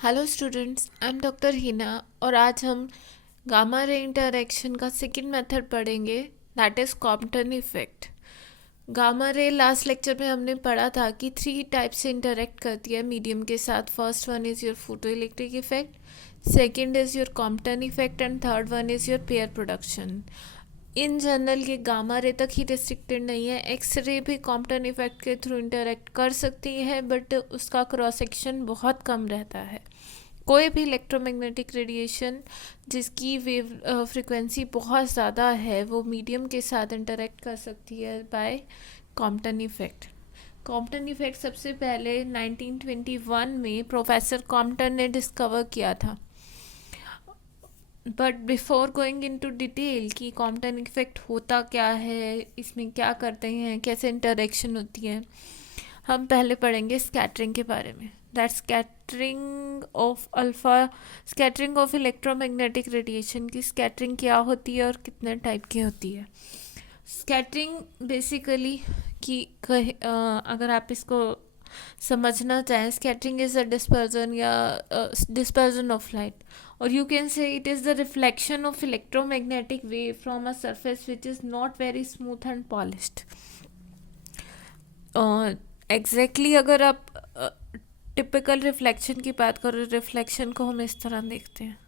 Hello students, I am doctor Hina और आज हम गामा रे इंटरैक्शन का सेकंड मेथड पढ़ेंगे, that is Compton effect. Gamma ray last lecture में हमने पढ़ा था कि 3 टाइप से इंटरेक्ट करती है मीडियम के साथ। First one is your photo electric effect, second is your Compton effect and third one is your pair production. In general ये गामा रे तक ही रिस्ट्रिक्टेड नहीं है, एक्स रे भी कॉम्पटन इफेक्ट के थ्रू इंटरेक्ट कर सकती है, बट उसका क्रॉस सेक्शन बहुत कम रहता है। कोई भी इलेक्ट्रोमैग्नेटिक रेडिएशन जिसकी वेव फ्रिक्वेंसी बहुत ज़्यादा है वो मीडियम के साथ इंटरेक्ट कर सकती है by Compton effect. Compton effect सबसे पहले 1921 में प्रोफेसर कॉम्पटन ने डिस्कवर किया था। But before going into detail कि कॉम्पटन इफेक्ट होता क्या है, इसमें क्या करते हैं, कैसे इंटरेक्शन होती है, हम पहले पढ़ेंगे स्कैटरिंग के बारे में। That scattering of electromagnetic radiation की स्कैटरिंग क्या होती है और कितने टाइप की होती है। स्कैटरिंग बेसिकली अगर आप इसको समझना चाहें, स्कैटरिंग इज अ डिस्पर्जन या डिस्पर्जन ऑफ लाइट, और you can say it is the reflection of electromagnetic wave from a surface which is not very smooth and polished. Exactly अगर आप टिपिकल रिफ्लेक्शन की बात करो, रिफ्लेक्शन को हम इस तरह देखते हैं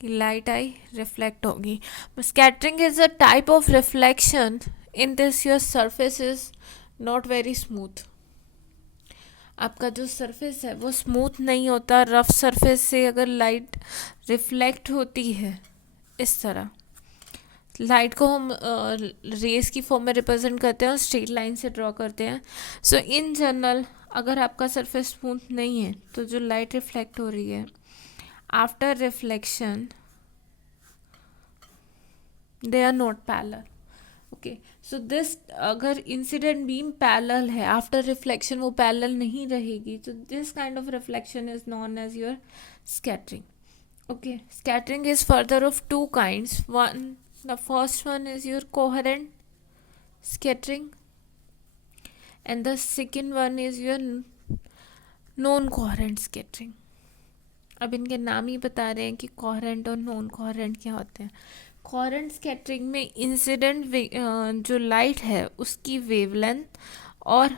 कि लाइट आई रिफ्लेक्ट होगी। Scattering is a type of reflection in this your surface is not very smooth. आपका जो सरफेस है वो स्मूथ नहीं होता। रफ सरफेस से अगर लाइट रिफ्लेक्ट होती है इस तरह, लाइट को हम रेस की फॉर्म में रिप्रेजेंट करते हैं और स्ट्रेट लाइन से ड्रॉ करते हैं। सो इन जनरल अगर आपका सरफेस स्मूथ नहीं है तो जो लाइट रिफ्लेक्ट हो रही है, after reflection they are not parallel. Okay, so this अगर इंसिडेंट बीम पैरेलल है, आफ्टर रिफ्लेक्शन वो पैरेलल नहीं रहेगी, तो this kind of reflection is known as your scattering. Okay, scattering is further of two kinds. The first one is your coherent scattering, and the second one is your non-coherent scattering. अब इनके नाम ही बता रहे हैं कि coherent और non coherent क्या होते हैं। कोहेरेंट स्कैटरिंग में इंसिडेंट जो लाइट है उसकी वेवलेंथ और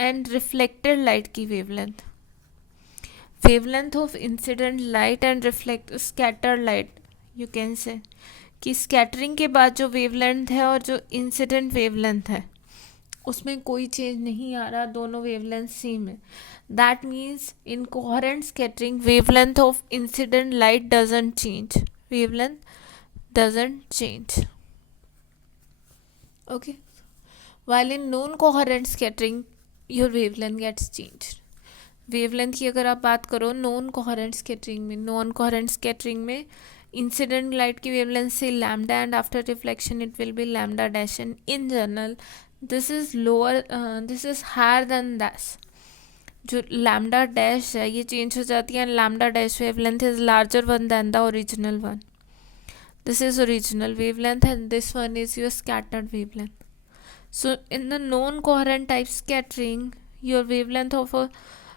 एंड रिफ्लेक्टेड लाइट की wavelength of incident light and reflect scattered light, you can से कि स्कैटरिंग के बाद जो वेवलेंथ है और जो इंसिडेंट वेवलेंथ है उसमें कोई चेंज नहीं आ रहा, दोनों वेवलेंथ सेम है। That means in coherent scattering wavelength of incident light doesn't change, wavelength doesn't change. Okay, while in non coherent scattering your wavelength gets changed. Wavelength की अगर आप बात करो नॉन कोहेरेंट स्कैटरिंग में इंसिडेंट लाइट की wavelength से lambda and after reflection it will be lambda dash, and in general this is higher than that. जो lambda dash है ये चेंज हो जाती है, and lambda dash wavelength is larger one than the original one. This is original wavelength and this one is your scattered wavelength. So in the non-coherent type scattering, your wavelength of a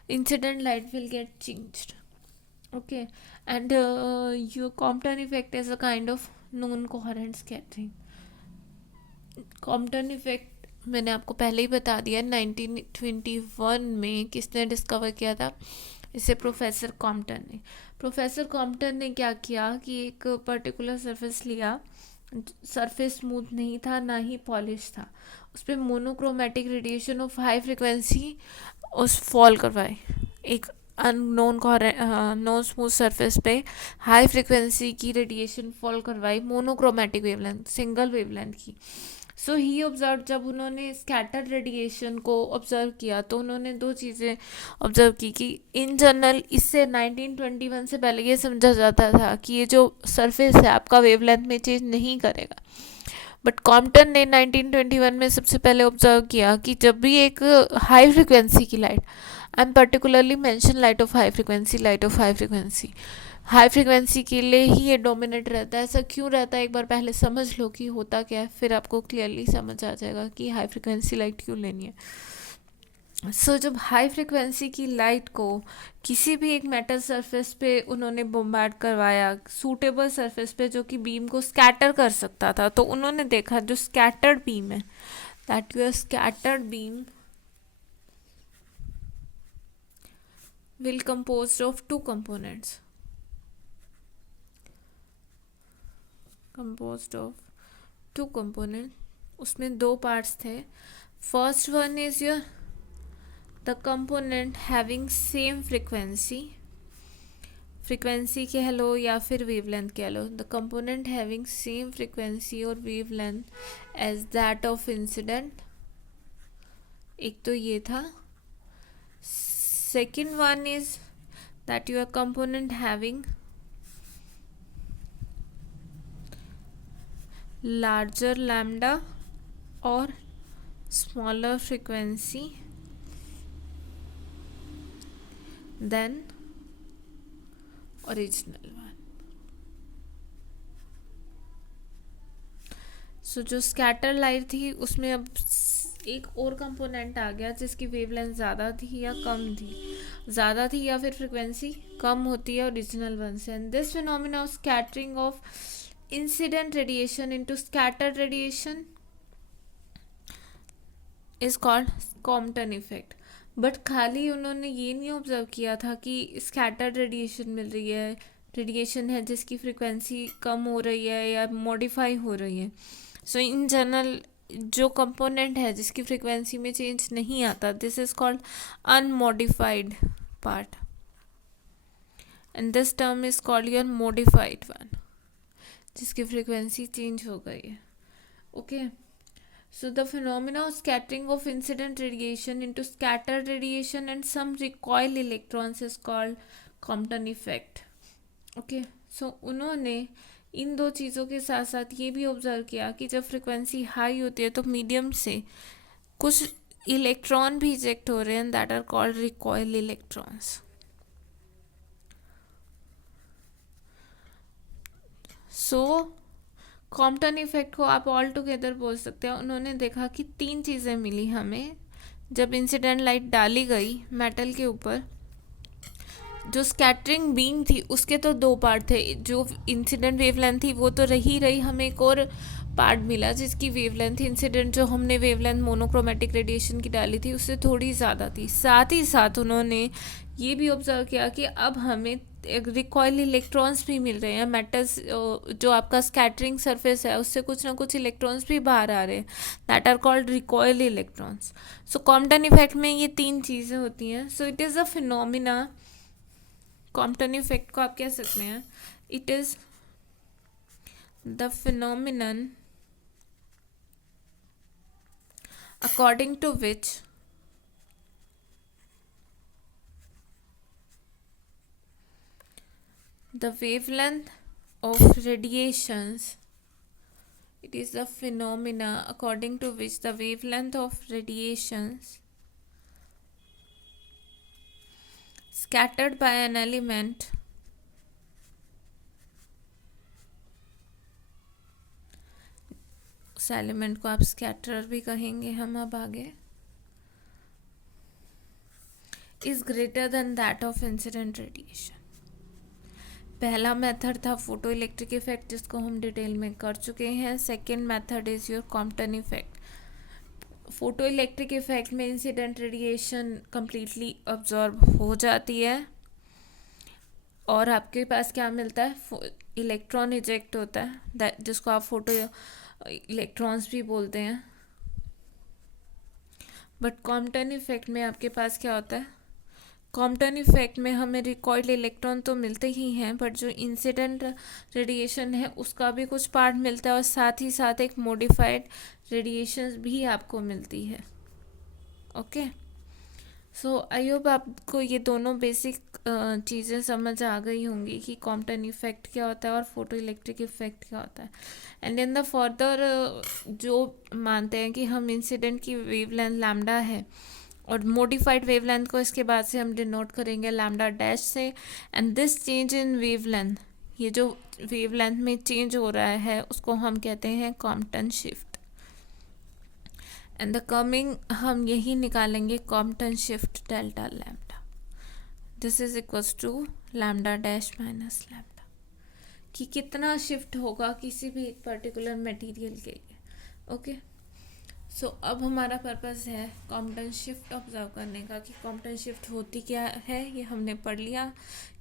incident light will get changed. Okay, and your Compton effect is a kind of non-coherent scattering. Compton effect मैंने आपको पहले ही बता दिया, 1921 में किसने discover किया था इसे? प्रोफेसर कॉम्पटन ने क्या किया कि एक पर्टिकुलर सरफेस लिया, सरफेस स्मूथ नहीं था ना ही पॉलिश था, उस पर monochromatic radiation of high frequency उस फॉल करवाए। एक नॉन स्मूथ सरफेस पे हाई फ्रिक्वेंसी की रेडिएशन फॉल करवाई, मोनोक्रोमेटिक वेवलेंथ, सिंगल वेवलेंथ की। सो ही ऑब्जर्व, जब उन्होंने स्कैटर्ड रेडिएशन को ऑब्जर्व किया तो उन्होंने दो चीज़ें ऑब्जर्व की कि इन जनरल इससे 1921 से पहले ये समझा जाता था कि ये जो सरफेस है आपका वेवलेंथ में चेंज नहीं करेगा, बट कॉम्पटन ने 1921 में सबसे पहले ऑब्जर्व किया कि जब भी एक हाई फ्रिक्वेंसी की light, I am particularly mention light of high frequency के लिए ही ये डोमिनेट रहता है। ऐसा क्यों रहता है, एक बार पहले समझ लो कि होता क्या है, फिर आपको क्लियरली समझ आ जाएगा कि हाई फ्रिक्वेंसी लाइट क्यों लेनी है। सो जब हाई फ्रिक्वेंसी की लाइट को किसी भी एक मेटल सरफेस पे उन्होंने बोmbard करवाया, सूटेबल सरफेस पे जो कि बीम को स्कैटर कर सकता था, तो उन्होंने देखा जो स्कैटर्ड बीम है, that your scattered beam will composed of two components, composed of two component, उसमें दो पार्ट्स थे. First one is your the component having same frequency, frequency कह लो या फिर वेवलेंथ कह लो, the component having same frequency और wavelength as that of incident. एक तो ये था. Second one is that your component having larger lambda or smaller frequency than original one. सो जो स्कैटर लाइट थी उसमें अब एक और कंपोनेंट आ गया जिसकी वेवलेंथ ज़्यादा थी या कम थी, ज़्यादा थी या फिर फ्रिक्वेंसी कम होती है ओरिजिनल वन से. And this phenomena of scattering of incident radiation into scattered radiation is called Compton effect. But खाली उन्होंने ये नहीं ऑब्जर्व किया था कि स्कैटर्ड रेडिएशन मिल रही है, रेडिएशन है जिसकी फ्रिक्वेंसी कम हो रही है या मॉडिफाई हो रही है. सो इन जनरल जो कंपोनेंट है जिसकी फ्रिक्वेंसी में चेंज नहीं आता, this is called unmodified part, and this term is called your modified one, जिसकी फ्रिक्वेंसी चेंज हो गई है. Okay, so the phenomena of scattering of incident radiation into scattered radiation and some recoil electrons is called Compton effect. Okay, so उन्होंने इन दो चीज़ों के साथ साथ ये भी ऑब्जर्व किया कि जब फ्रिक्वेंसी हाई होती है तो मीडियम से कुछ इलेक्ट्रॉन भी इजेक्ट हो रहे हैं, that are called recoil electrons. So Compton effect को आप ऑल टुगेदर बोल सकते हैं. उन्होंने देखा कि तीन चीज़ें मिली हमें जब इंसिडेंट लाइट डाली गई मेटल के ऊपर. जो स्कैटरिंग बीम थी उसके तो दो पार्ट थे, जो इंसिडेंट वेवलेंथ थी वो तो रही, हमें एक और पार्ट मिला जिसकी वेवलेंथ इंसिडेंट जो हमने वेवलेंथ मोनोक्रोमेटिक रेडिएशन की डाली थी उससे थोड़ी ज़्यादा थी. साथ ही साथ उन्होंने ये भी ऑब्जर्व किया कि अब हमें रिकॉयल इलेक्ट्रॉन्स भी मिल रहे हैं. मेटल्स जो आपका स्कैटरिंग सरफेस है उससे कुछ ना कुछ इलेक्ट्रॉन्स भी बाहर आ रहे हैं, that are called recoil electrons. So Compton effect में ये तीन चीज़ें होती हैं. So it is a phenomena, Compton effect को आप कह सकते हैं, it is the phenomenon according to which the wavelength of radiations, it is the phenomena according to which the wavelength of radiations scattered by an element उस element को आप स्कैटरर भी कहेंगे हम अब आगे, is greater than that of incident radiation. पहला method था फोटो इलेक्ट्रिक इफेक्ट जिसको हम डिटेल में कर चुके हैं. Second method is your Compton effect. Photo electric effect में इंसिडेंट रेडिएशन कम्प्लीटली अब्जॉर्ब हो जाती है और आपके पास क्या मिलता है, इलेक्ट्रॉन इजेक्ट होता है जिसको आप फोटो इलेक्ट्रॉन्स भी बोलते हैं. बट कॉम्पटन इफेक्ट में आपके पास क्या होता है, कॉम्पटन इफेक्ट में हमें रिकॉइल्ड इलेक्ट्रॉन तो मिलते ही हैं बट जो इंसिडेंट रेडिएशन है उसका भी कुछ पार्ट मिलता है और साथ ही साथ एक मॉडिफाइड रेडिएशन भी आपको मिलती है. ओके, सो आई होप आपको ये दोनों बेसिक चीज़ें समझ आ गई होंगी कि कॉम्पटन इफेक्ट क्या होता है और फोटो इलेक्ट्रिक इफेक्ट क्या होता है. एंड इन द फर्दर जो मानते हैं कि हम इंसिडेंट की वेवलेंथ लैम्डा है और मॉडिफाइड वेवलेंथ को इसके बाद से हम डिनोट करेंगे लैम्डा डैश से. And this change in wavelength, ये जो वेवलेंथ में चेंज हो रहा है उसको हम कहते हैं Compton shift. And the coming हम यही निकालेंगे Compton shift delta lambda, this is equals to lambda dash minus lambda, कि कितना शिफ्ट होगा किसी भी एक पर्टिकुलर मटेरियल के लिए। ओके, सो अब हमारा पर्पस है कॉम्पटन शिफ्ट ऑब्जर्व करने का, कि कॉम्पटन शिफ्ट होती क्या है ये हमने पढ़ लिया,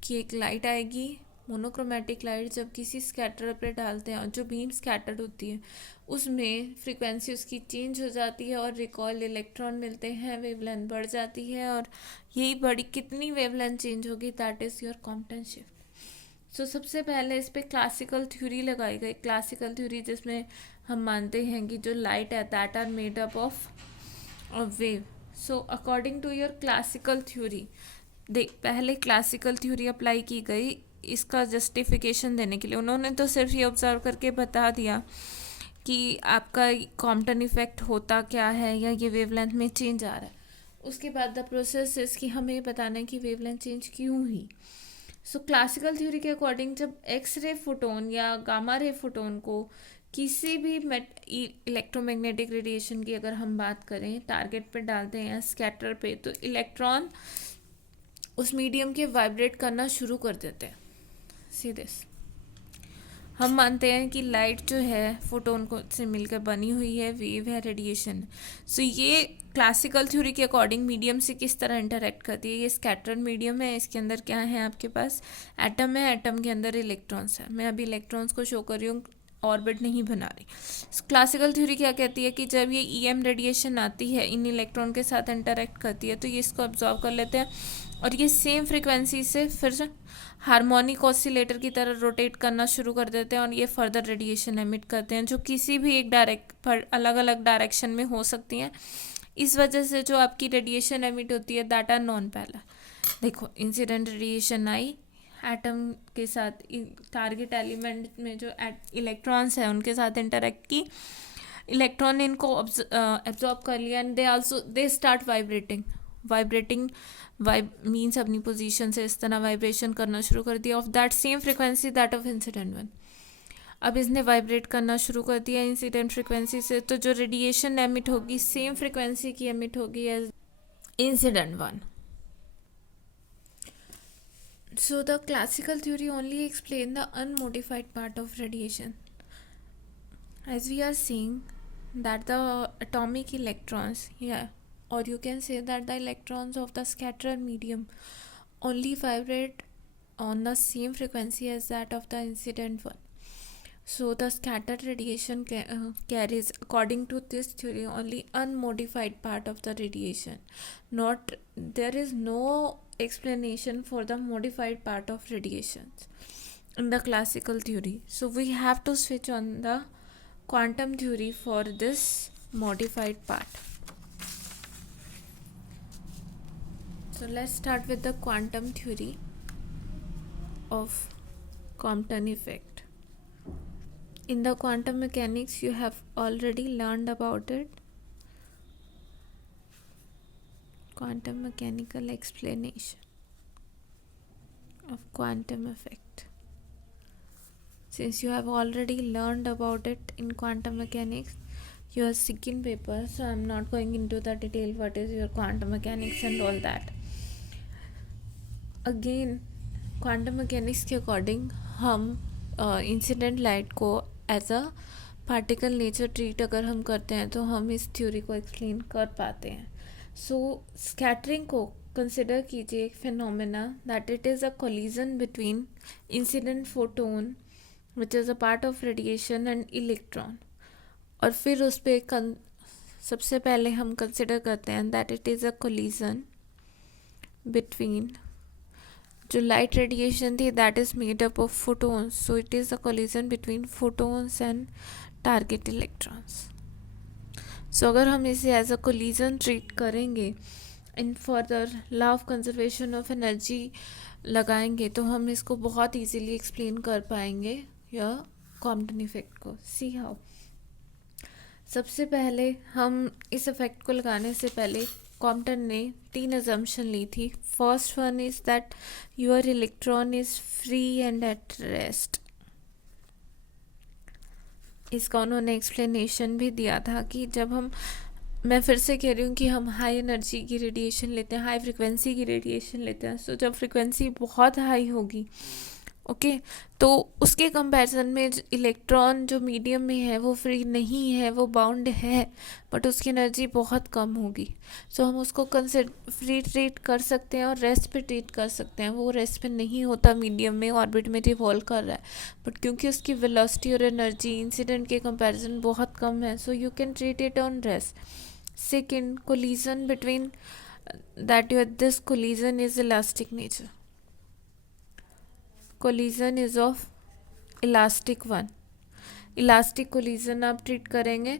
कि एक लाइट आएगी मोनोक्रोमेटिक लाइट, जब किसी स्कैटर पे डालते हैं और जो बीम स्कैटर्ड होती है उसमें फ्रीक्वेंसी उसकी चेंज हो जाती है और रिकॉल इलेक्ट्रॉन मिलते हैं, वेवलेंथ बढ़ जाती है, और यही बड़ी कितनी वेवलेंथ चेंज होगी, that is your Compton shift. So सबसे पहले इस पर क्लासिकल थ्योरी लगाई गई, क्लासिकल थ्योरी जिसमें हम मानते हैं कि जो लाइट है that are made up of wave. So according to your classical theory, देख पहले क्लासिकल थ्योरी अप्लाई की गई इसका जस्टिफिकेशन देने के लिए। उन्होंने तो सिर्फ ये ऑब्जर्व करके बता दिया कि आपका कॉम्पटन इफेक्ट होता क्या है या ये वेवलेंथ में चेंज आ रहा है। उसके बाद द प्रोसेस इसकी हमें ये बताना है कि वेवलेंथ चेंज क्यों हुई। सो क्लासिकल थ्योरी के अकॉर्डिंग जब एक्स रे फोटोन या गामा रे फोटोन को किसी भी इलेक्ट्रोमैग्नेटिक रेडिएशन की अगर हम बात करें टारगेट पे डालते हैं स्कैटर पे, तो इलेक्ट्रॉन उस मीडियम के वाइब्रेट करना शुरू कर देते हैं। सी दिस, हम मानते हैं कि लाइट जो है फोटोन को से मिलकर बनी हुई है, वेव है, रेडिएशन। सो ये क्लासिकल थ्योरी के अकॉर्डिंग मीडियम से किस तरह इंटरेक्ट करती है। ये स्कैटर्ड मीडियम है, इसके अंदर क्या है आपके पास एटम है, एटम के अंदर इलेक्ट्रॉन्स है। मैं अभी इलेक्ट्रॉन्स को शो कर रही हूँ, ऑर्बिट नहीं बना रही। क्लासिकल थ्योरी क्या कहती है कि जब ये ईएम रेडिएशन आती है इन इलेक्ट्रॉन के साथ इंटरेक्ट करती है तो ये इसको ऑब्जॉर्व कर लेते हैं और ये सेम फ्रिक्वेंसी से फिर हार्मोनिक ऑसिलेटर की तरह रोटेट करना शुरू कर देते हैं और ये फर्दर रेडिएशन एमिट करते हैं जो किसी भी एक अलग अलग डायरेक्शन में हो सकती हैं। इस वजह से जो आपकी रेडिएशन एमिट होती है दैट आर नॉन पैरेलल। देखो इंसिडेंट रेडिएशन आई एटम के साथ, टारगेट एलिमेंट में जो इलेक्ट्रॉन्स हैं उनके साथ इंटरेक्ट की, इलेक्ट्रॉन ने इनको एब्जॉर्ब कर लिया and they start vibrating vibe means अपनी पोजीशन से इस तरह वाइब्रेशन करना शुरू कर दिया of that same frequency that of incident one. अब इसने वाइब्रेट करना शुरू कर दिया इंसिडेंट फ्रिक्वेंसी से, तो जो रेडिएशन एमिट होगी सेम फ्रिक्वेंसी की एमिट होगी as incident one. So the classical theory only explain the unmodified part of radiation. As we are seeing that the atomic electrons, or you can say that the electrons of the scattered medium only vibrate on the same frequency as that of the incident one. So the scattered radiation carries, according to this theory, only unmodified part of the radiation. There is no explanation for the modified part of radiations in the classical theory. So we have to switch on the quantum theory for this modified part. So let's start with the quantum theory of Compton effect. In the quantum mechanics you have already learned about it. Quantum mechanical explanation of quantum effect. Since you have already learned about it in quantum mechanics, your second paper, so I'm not going into the detail what is your quantum mechanics and all that. Again, quantum mechanics के according हम incident light को as a particle nature treat अगर हम करते हैं तो हम इस थ्योरी को एक्सप्लेन कर पाते हैं। सो स्कैटरिंग को कंसिडर कीजिए एक phenomena that it is a collision between incident photon which is a part of radiation and electron, और फिर उस पर सबसे पहले हम कंसिडर करते हैं that it is a collision between जो लाइट रेडिएशन थी that is made up of photons, so it is a collision between photons and target electrons. So अगर हम इसे एज अ कोलिजन ट्रीट करेंगे in further law of conservation of energy लगाएंगे तो हम इसको बहुत इजीली एक्सप्लेन कर पाएंगे या कॉम्पटन इफेक्ट को। सी हाउ, सबसे पहले हम इस इफेक्ट को लगाने से पहले कॉम्पटन ने 3 अजम्पशन ली थी। First one is that your electron is free and at rest. इसका उन्होंने एक्सप्लेनेशन भी दिया था कि जब हम मैं फिर से कह रही हूँ कि हम हाई एनर्जी की रेडिएशन लेते हैं, हाई फ्रिक्वेंसी की रेडिएशन लेते हैं। सो जब फ्रिक्वेंसी बहुत हाई होगी, ओके, तो उसके कंपैरिजन में इलेक्ट्रॉन जो मीडियम में है वो फ्री नहीं है, वो बाउंड है, बट उसकी एनर्जी बहुत कम होगी। सो हम उसको फ्री ट्रीट कर सकते हैं और रेस्ट पे ट्रीट कर सकते हैं। वो रेस्ट पे नहीं होता, मीडियम में ऑर्बिट में रिवॉल्व कर रहा है, बट क्योंकि उसकी वेलोसिटी और एनर्जी इंसिडेंट के कंपैरिजन बहुत कम है, so you can treat it on rest. Second, collision between this collision is elastic nature. Collision is of elastic one. Elastic collision आप treat करेंगे.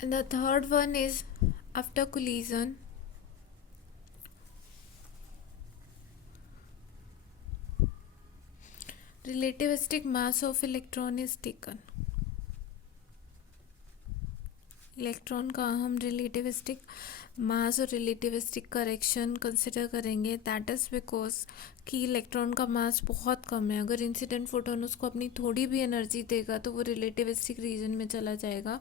And the third one is after collision, relativistic mass of electron is taken. Electron का हम relativistic मास और relativistic correction consider करेंगे। That is because कि electron का मास बहुत कम है। अगर इंसिडेंट फोटोन उसको अपनी थोड़ी भी एनर्जी देगा तो वो रिलेटिविस्टिक रीजन में चला जाएगा,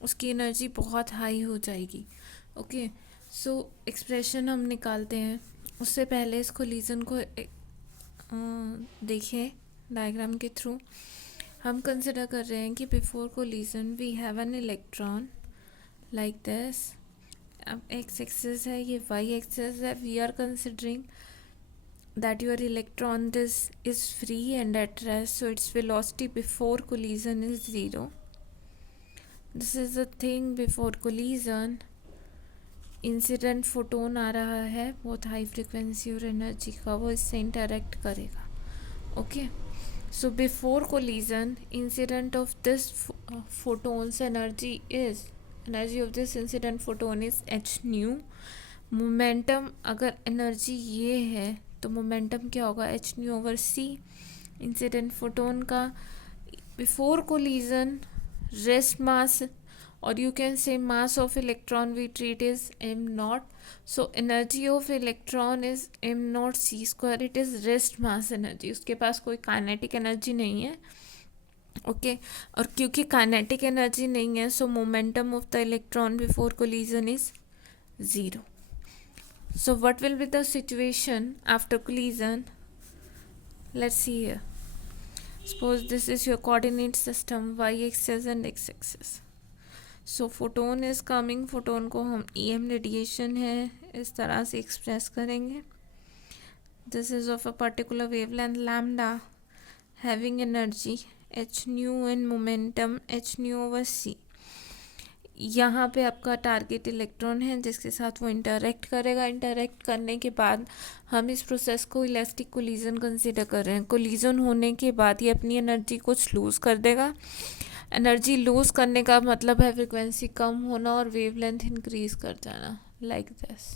उसकी एनर्जी बहुत हाई हो जाएगी। ओके, सो एक्सप्रेशन हम निकालते हैं। उससे पहले इस कोलिजन को देखें डायग्राम के थ्रू। हम कंसिडर कर रहे हैं कि before collision we have an electron like this. अब x axis है, ये y axis है. We are considering that your electron this is free and at rest, so its velocity before collision is 0. This is the thing before collision. Incident photon आ रहा है बहुत high frequency और energy का, वो इससे interact करेगा। Okay, so before collision incident of this photon's energy is energy of this incident photon is h nu. Momentum, अगर एनर्जी ये है तो मोमेंटम क्या होगा, h nu over c। Incident photon का बिफोर कोलिजन रेस्ट मास, और you can say mass of electron we treat is m naught. So energy of electron is m naught c square. It is rest mass energy, उसके पास कोई kinetic energy नहीं है। Okay, और क्योंकि kinetic energy नहीं है, so momentum of the electron before collision is 0. So what will be the situation after collision? Let's see here. Suppose this is your coordinate system, Y axis and X axis. So photon is coming, photon को हम EM radiation है इस तरह से express करेंगे. This is of a particular wavelength lambda, having energy h nu and momentum h nu over c. यहाँ पे आपका टारगेट इलेक्ट्रॉन है जिसके साथ वो इंटरेक्ट करेगा। इंटरेक्ट करने के बाद हम इस प्रोसेस को इलास्टिक कोलिजन कंसीडर कर रहे हैं। कोलिजन होने के बाद ये अपनी एनर्जी कुछ लूज़ कर देगा। एनर्जी लूज़ करने का मतलब है फ्रिक्वेंसी कम होना और वेवलेंथ इंक्रीज कर जाना, like this.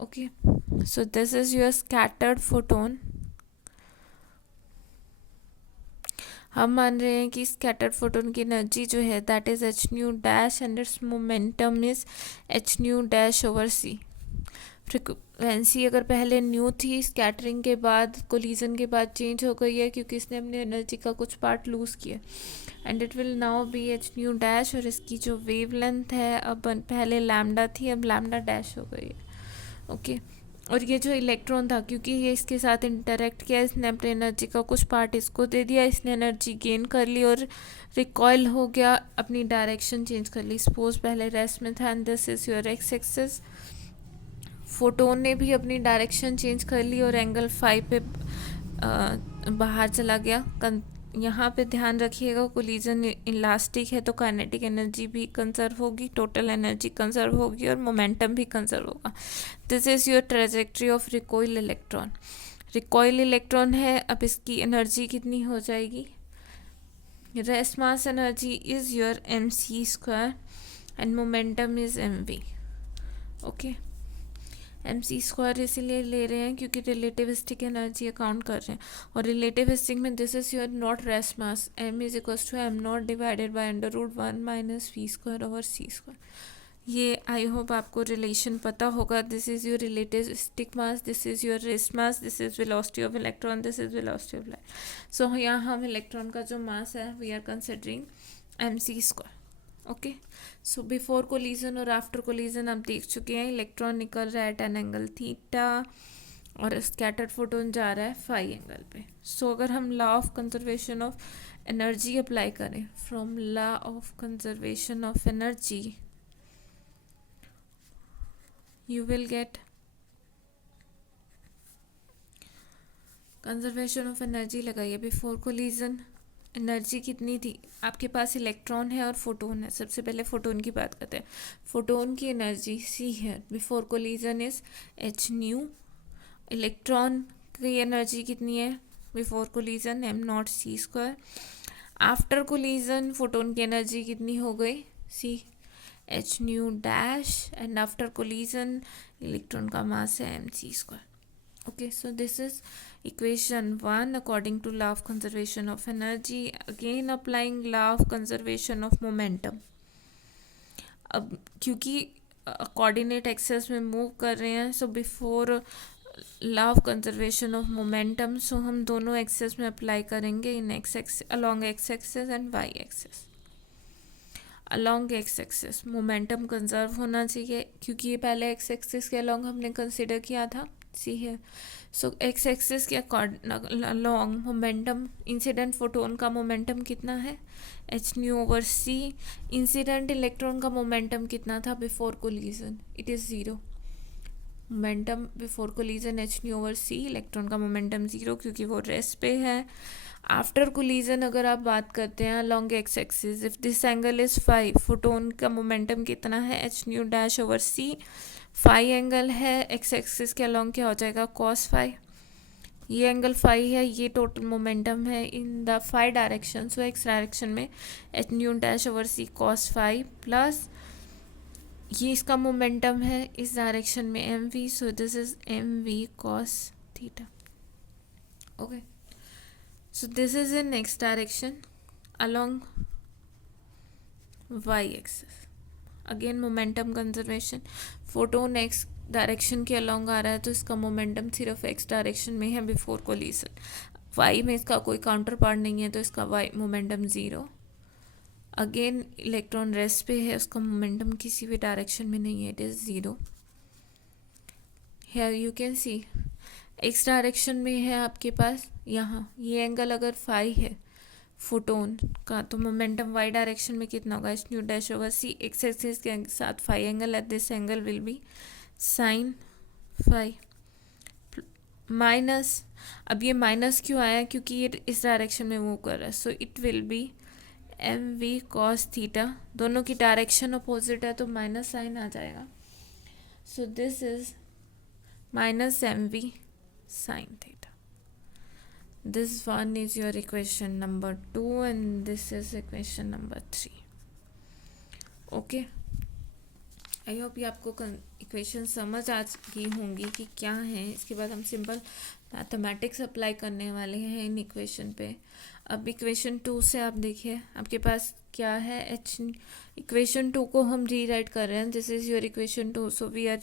Okay, so this is your scattered photon. हम मान रहे हैं कि स्कैटर्ड फोटोन की एनर्जी जो है that is h nu dash and it's momentum is h nu dash over c। Frequency अगर पहले न्यू थी, स्कैटरिंग के बाद कोलिजन के बाद चेंज हो गई है क्योंकि इसने अपनी एनर्जी का कुछ पार्ट लूज़ किया, and it will now be h nu dash. और इसकी जो वेवलेंथ है अब पहले लैम्डा थी, अब लैम्डा डैश हो गई है। ओके, और ये जो इलेक्ट्रॉन था क्योंकि ये इसके साथ इंटरेक्ट किया, इसने अपने एनर्जी का कुछ पार्ट इसको दे दिया, इसने एनर्जी गेन कर ली और रिकॉइल हो गया, अपनी डायरेक्शन चेंज कर ली। सपोज पहले रेस्ट में था and this is your x axis. Photon ने भी अपनी डायरेक्शन चेंज कर ली और एंगल 5 पे बाहर चला गया। यहाँ पे ध्यान रखिएगा कोलिजन इलास्टिक है तो काइनेटिक एनर्जी भी कंजर्व होगी, टोटल एनर्जी कंजर्व होगी और मोमेंटम भी कंजर्व होगा। This is your trajectory of recoil electron. Recoil electron है, अब इसकी एनर्जी कितनी हो जाएगी? Rest mass energy is your mc square and momentum is mv। Okay, mc square इसीलिए ले रहे हैं क्योंकि रिलेटिविस्टिक एनर्जी अकाउंट कर रहे हैं, और रिलेटिविस्टिक में this is your nought rest mass, m is equals to m nought divided by √1 minus v square over c square. ये आई होप आपको रिलेशन पता होगा। This is your relativistic mass, this is your rest mass, this is velocity of electron, this is velocity of light. So यहाँ हम electron का जो mass है we are considering mc square. Okay, so before collision और after collision आप देख चुके हैं, इलेक्ट्रॉन निकल रहा है एट एन एंगल थीटा और स्कैटर्ड फोटोन जा रहा है फाई एंगल पे. सो अगर हम law of conservation of energy apply करें, from law of conservation of energy you will get conservation of energy लगाइए. बिफोर कोलिजन एनर्जी कितनी थी आपके पास? इलेक्ट्रॉन है और फोटोन है. सबसे पहले फोटोन की बात करते हैं. फोटोन की एनर्जी सी है before collision is h nu. Electron की एनर्जी कितनी है before collision? M naught c square. After collision photon की एनर्जी कितनी हो गई? C h nu dash. And after collision electron का मास है m c square. Okay, so this is equation 1 according to law of conservation of energy. Again applying law of conservation of momentum. अब क्योंकि coordinate axes में move कर रहे हैं, so before law of conservation of momentum, so हम दोनों axes में apply करेंगे in x axis, along x axis and y axis. Along x axis momentum conserve होना चाहिए क्योंकि ये पहले एक्स एक्सिस के अलोंग हमने कंसिडर किया था. सी है. सो एक्स एक्सिस के अलोंग मोमेंटम, इंसिडेंट फोटोन का मोमेंटम कितना है? H nu over c. Incident electron का मोमेंटम कितना था before collision? It is zero. Momentum before collision h nu over c. Electron का मोमेंटम ज़ीरो क्योंकि वो रेस्ट पे है. आफ्टर कोलिजन अगर आप बात करते हैं along x axis, if this angle is phi, photon का मोमेंटम कितना है? H nu dash over c. Phi angle है एक्स एक्सिस के अलोंग, क्या हो जाएगा? Cos phi. ये एंगल फाई है, ये टोटल मोमेंटम है in the phi direction. So x direction में h nu dash over c cos phi plus ये इसका मोमेंटम है इस डायरेक्शन में m v. So this is M v cos theta. Okay, so this is in x direction along y axis. again momentum conservation. photon x direction के along आ रहा है तो इसका मोमेंटम सिर्फ x डायरेक्शन में है बिफोर कोलिजन. y में इसका कोई काउंटर पार्ट नहीं है तो इसका y momentum zero. Again electron rest पे है, उसका मोमेंटम किसी भी डायरेक्शन में नहीं है, it is zero. Here you can see x direction में है आपके पास. यहाँ ये एंगल अगर फाई है फोटोन का तो मोमेंटम वाई डायरेक्शन में कितना होगा? H nu dash over c. X axis के साथ phi angle at this angle will be sine phi minus. अब ये माइनस क्यों आया? क्योंकि ये इस डायरेक्शन में मूव कर रहा है. So it will be m v cos theta. दोनों की डायरेक्शन अपोजिट है तो माइनस साइन आ जाएगा. So this is minus m v sin theta. This one is your equation number 2 and this is equation number 3. okay, I hope ये आपको equation समझ आ गई होंगी कि क्या है. इसके बाद हम सिंपल मैथमेटिक्स अप्लाई करने वाले हैं इन इक्वेशन पे. अब इक्वेशन 2 से आप देखिए आपके पास क्या है. एच इक्वेशन 2 को हम री राइट कर रहे हैं. This is your equation 2. So we are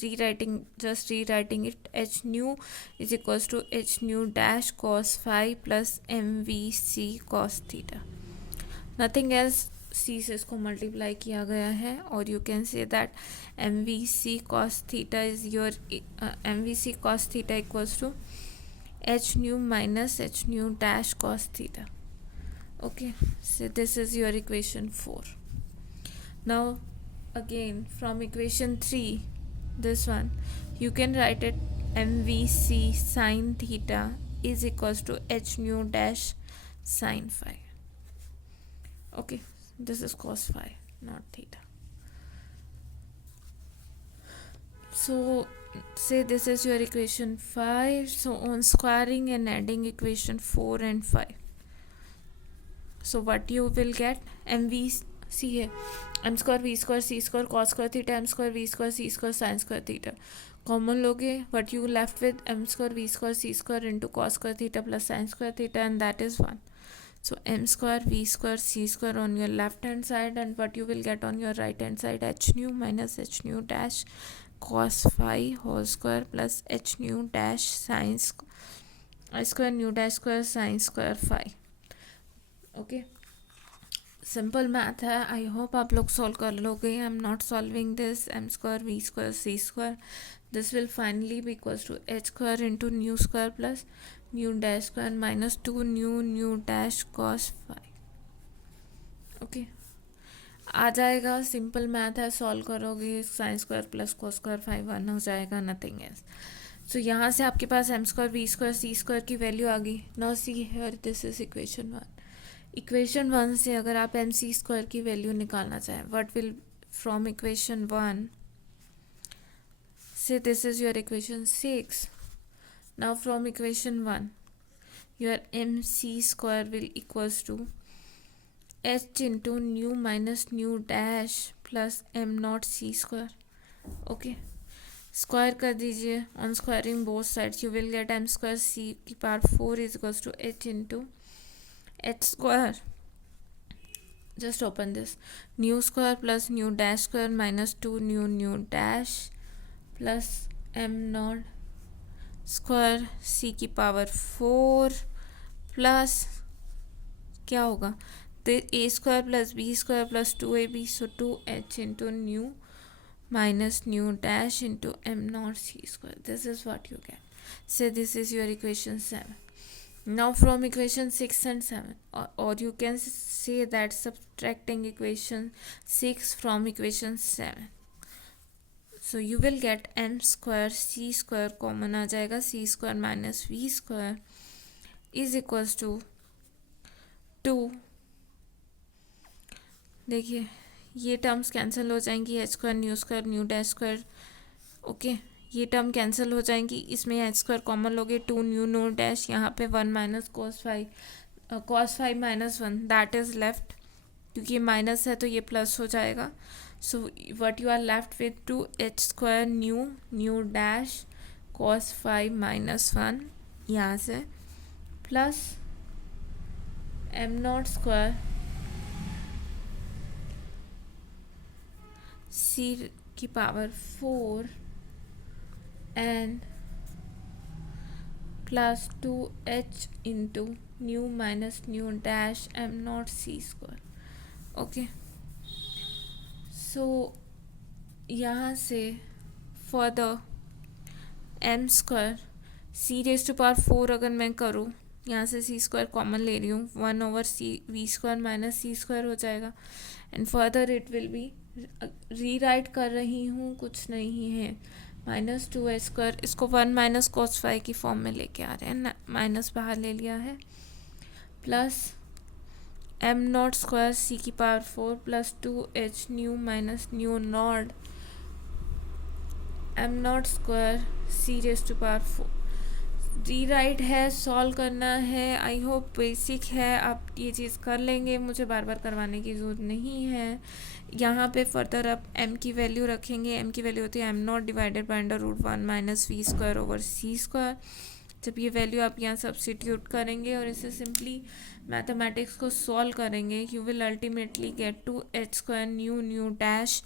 just rewriting it. H nu is equals to h nu dash cos phi plus m v c cos theta. Nothing else. C से इसको multiply किया गया है और you can say that m v c cos theta is your m v c cos theta equals to h nu minus h nu dash cos theta. okay, so this is your equation 4. now again from equation 3, this one you can write it mvc sin theta is equals to h nu dash sin phi. okay, this is cos phi not theta. so say this is your equation 5. so on squaring and adding equation 4 and 5, so what you will get? mv c है m square v square c square cos square theta m square v square c square sine square theta. Common लोगे what you left with m square v square c square into cos square theta plus sine square theta and that is 1. so m square v square c square on your left hand side and what you will get on your right hand side? h nu minus h nu dash cos phi whole square plus h nu dash sin I square nu dash square sin square phi. okay, simple math है, I hope आप लोग solve कर लोगे. I am not solving this. M square v square c square, this will finally be equals to h square into nu square plus nu dash square minus 2 nu dash cos 5. Okay, आ जाएगा. Simple math है, solve करोगे sine square plus cos square 5 1 हो जाएगा, nothing else. सो यहाँ से आपके पास m square v square c square की वैल्यू आ गई. Now see here, this is equation 1. Equation 1 से अगर आप एम सी स्क्वायर की वैल्यू निकालना चाहें, व्हाट विल फ्रॉम इक्वेशन 1 से this is your equation 6. Now from equation 1 your m c square will equals to h into nu minus nu dash plus m naught c square. Okay, square कर दीजिए. On squaring both sides you will get m square c की power 4 is equals to h into h square. Just open this. New square plus new dash square minus 2 new dash plus m naught square c की power 4 plus क्या होगा, तो a square plus b square plus 2ab, so 2h into new minus new dash into m naught c square. This is what you get. So this is your equation 7. Now from equation 6 and 7, or you can say that subtracting equation 6 from equation 7. So you will get m square c square common आ जाएगा, c square minus v square is equals to 2. देखिए ये terms cancel हो जाएंगी, H square nu dash square. Okay, ये term cancel हो जाएंगी, इसमें H square common लोगे, 2 न्यू डैश, यहाँ पे 1 minus cos 5 minus 1 that is left, क्योंकि ये माइनस है तो ये प्लस हो जाएगा. So what you are left with 2h square nu dash cos 5 minus 1 यहाँ से plus m naught square c की power 4 and plus 2h into nu minus nu dash m naught c square. Okay, so यहाँ से further m square c raise to power 4 अगर मैं करूँ, यहाँ से सी स्क्वायर कॉमन ले रही हूँ, 1 over c v square minus c square हो जाएगा. And further it will be, rewrite कर रही हूँ, कुछ नहीं है, माइनस 2h स्क्वायर, इसको 1 माइनस कॉस 5 की फॉर्म में लेके आ रहे हैं, माइनस बाहर ले लिया है, plus m naught square c की power 4 plus 2h nu minus nu naught m naught square c raise to power 4. Rewrite है, सॉल्व करना है. आई होप बेसिक है, आप ये चीज़ कर लेंगे, मुझे बार बार करवाने की ज़रूरत नहीं है. यहाँ पे फर्दर आप m की वैल्यू रखेंगे, m की वैल्यू होती है m naught divided by under root 1 minus v square over c square. जब ये वैल्यू आप यहाँ सब्स्टिट्यूट करेंगे और इसे सिंपली मैथमेटिक्स को सॉल्व करेंगे, you will ultimately get 2h square nu dash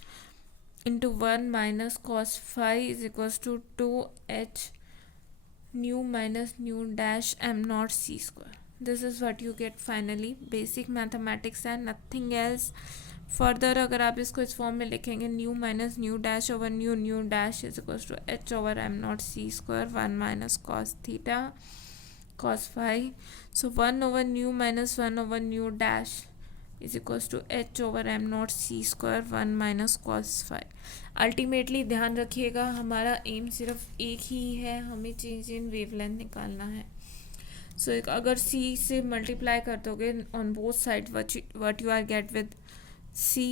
into 1 minus cos 5 is equals to 2h nu minus nu dash m naught c square. This is what you get finally. Basic mathematics है, nothing else. Further अगर आप इसको इस form में लिखेंगे, nu minus nu dash over nu dash is equals to h over m naught c square 1 minus cos theta cos 5. So 1 over nu minus 1 over nu dash is equals to h over m naught c square 1 minus cos 5. Ultimately ध्यान रखिएगा, हमारा M सिर्फ एक ही है, हमें change in wavelength निकालना है. सो अगर सी से मल्टीप्लाई कर दोगे on both side, what you are get with c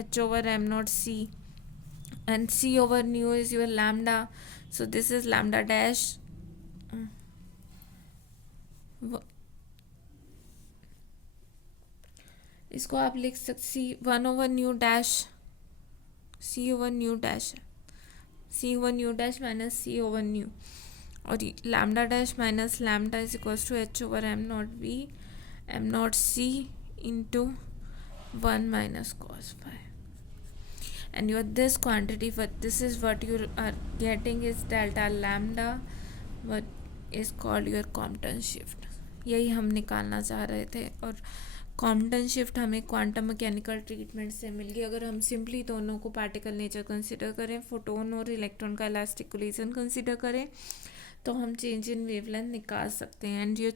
h over m naught c, and c over nu is your lambda, so this is lambda dash. इसको आप लिख सकते 1 over nu dash c over nu dash, c over nu dash minus c over nu, और lambda dash minus lambda is equals to h over m naught v m naught c into 1 minus cos 5. And this quantity, but this is what you are getting is delta lambda, what is called your Compton shift. यही हम निकालना चाह रहे थे. और Compton shift हमें quantum mechanical treatment से मिल गई। अगर हम सिंपली दोनों को पार्टिकल नेचर कंसिडर करें, फोटोन और इलेक्ट्रॉन का इलास्टिक कोलिजन कंसिडर करें, तो हम चेंज इन वेवलेंथ निकाल सकते हैं। And your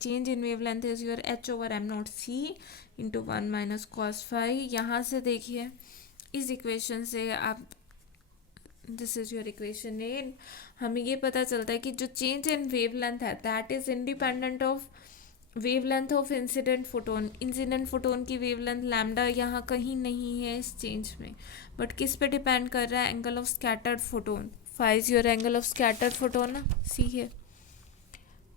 change in wavelength is your h/m0c into 1 minus cos phi. यहाँ से देखिए इस इक्वेशन से आप, this is your equation A, हमें ये पता चलता है कि जो चेंज इन वेवलेंथ है that is independent of wavelength of incident photon. Incident photon की वेवलेंथ लैम्डा यहाँ कहीं नहीं है इस चेंज में, बट किस पे डिपेंड कर रहा है? Angle of scattered photon. Phi is your angle of scattered photon ना, सी है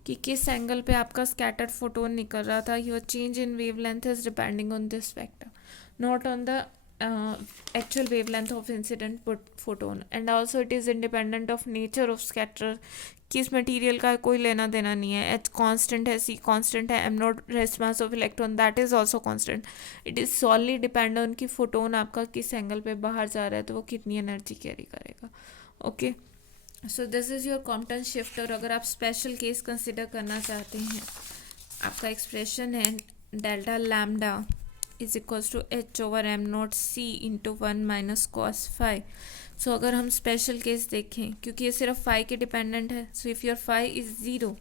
कि किस एंगल पे आपका स्कैटर्ड फोटोन निकल रहा था। Your change in wavelength is depending on this vector, not on the actual wavelength of incident photon, and also it is independent of nature of scatter। किस मटेरियल का कोई लेना देना नहीं है। एच कांस्टेंट है, सी कांस्टेंट है, m not rest mass of electron that is also constant. It is solid depend on कि फोटोन आपका किस एंगल पे बाहर जा रहा है तो वो कितनी एनर्जी कैरी करेगा। Okay, so this is your Compton shift. और अगर आप स्पेशल केस कंसिडर करना चाहते हैं, आपका एक्सप्रेशन है delta lambda is equals to h/m0c into 1 minus cos phi. So अगर हम स्पेशल केस देखें, क्योंकि ये सिर्फ फाई के डिपेंडेंट है, so if your phi is zero,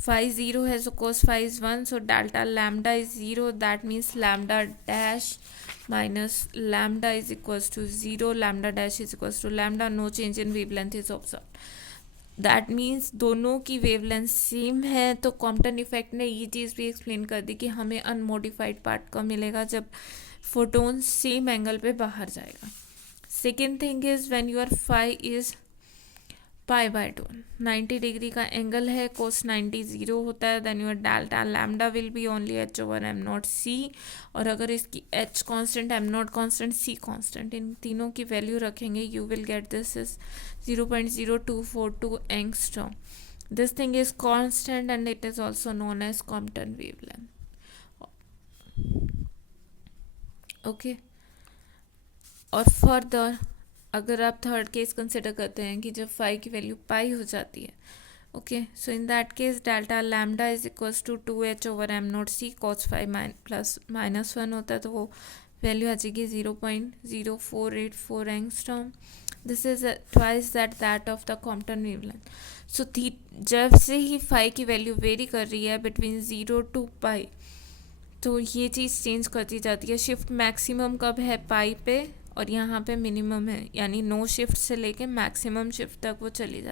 phi zero है, so cos phi is 1, so delta lambda is zero, that means lambda dash minus lambda is equals to zero, lambda dash is equals to lambda, no change in wavelength is observed. That means दोनों की wavelength same है। तो Compton effect ने ये चीज़ भी explain कर दी कि हमें अनमोडिफाइड पार्ट कब मिलेगा, जब फोटोन सेम एंगल पे बाहर जाएगा। Second thing is when your phi is π/2, 90 degree का एंगल है, कोस 90 ज़ीरो होता है, then your delta lambda will be only h/m0c। और अगर इसकी h constant, m0 constant, c constant, इन तीनों की वैल्यू रखेंगे, you will get this is 0.0242 angstrom. This thing is constant and it is also known as Compton wavelength. Okay, और further अगर आप थर्ड केस कंसिडर करते हैं कि जब फाई की वैल्यू पाई हो जाती है, okay, so in that case delta lambda is equals to 2h/m0c cos phi plus minus 1 होता है, तो वो वैल्यू आ जाएगी 0.0484 angstrom. This is twice that of the Compton wavelength. So जब से ही फाई की वैल्यू वेरी कर रही है बिटवीन 0 to पाई, तो ये चीज़ चेंज करती जाती है। शिफ्ट मैक्सिमम कब है? पाई पे, और यहाँ पे मिनिमम है, यानी नो शिफ्ट से लेके मैक्सिमम शिफ्ट तक वो चली जाती है।